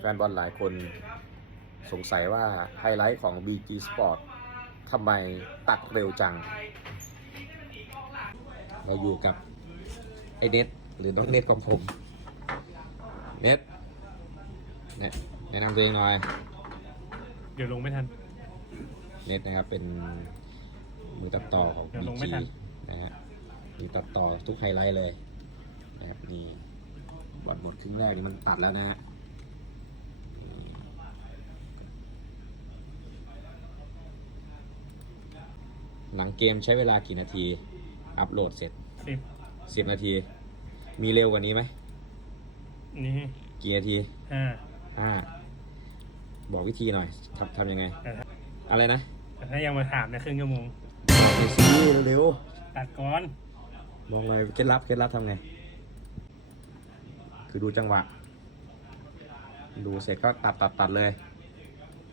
แฟนบอลหลายคนสงสัยว่าไฮไลท์ของ BG Sport ทำไมตัดเร็วจัง เราอยู่กับ ไอเน็ตหรือน้องเน็ตของผม เน็ตเนี่ยแนะนำตัวเองหน่อย เดี๋ยวลงไม่ทัน เน็ตนะครับเป็นมือตัดต่อของ เดี๋ยวลง BG ไม่ทัน นะฮะมีตัดต่อทุกไฮไลท์เลยนะครับนี่บอลหมดครึ่งแรกนี่มันตัดแล้วนะฮะ หลังเกมใช้เวลากี่นาที อัพโหลดเสร็จสิบสิบนาที มีเร็วกว่านี้ไหมนี่กี่นาทีห้าห้าบอกวิธีหน่อยทำทำยังไง แต่ถ้าอะไรนะแต่ถ้ายังมาถามในยครึ่งชั่วโมงบอกไปสิเร็วตัดก่อนๆมองเลยเคล็ดลับเคล็ดลับทำไง คือดูจังหวะ ดูเสร็จก็ตัดตัดตัดเลย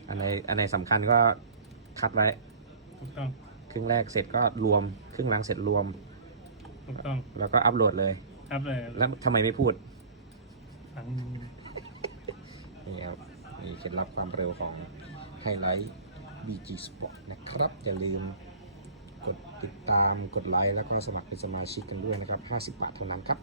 อันไหนอันไหนสำคัญก็คัดไว้ ถูกต้อง ครึ่งแรกเสร็จก็รวมครึ่งหลังเสร็จรวม ถูกต้องแล้วก็อัพโหลดเลย ครับเลยแล้วทำไมไม่พูดฟังนี่ครับนี่เคล็ดลับความเร็วของไฮไลท์ BG Sport นะครับ อย่าลืมกดติดตามกดไลค์แล้วก็สมัครเป็นสมาชิกกันด้วยนะครับ 50 บาทเท่านั้นครับ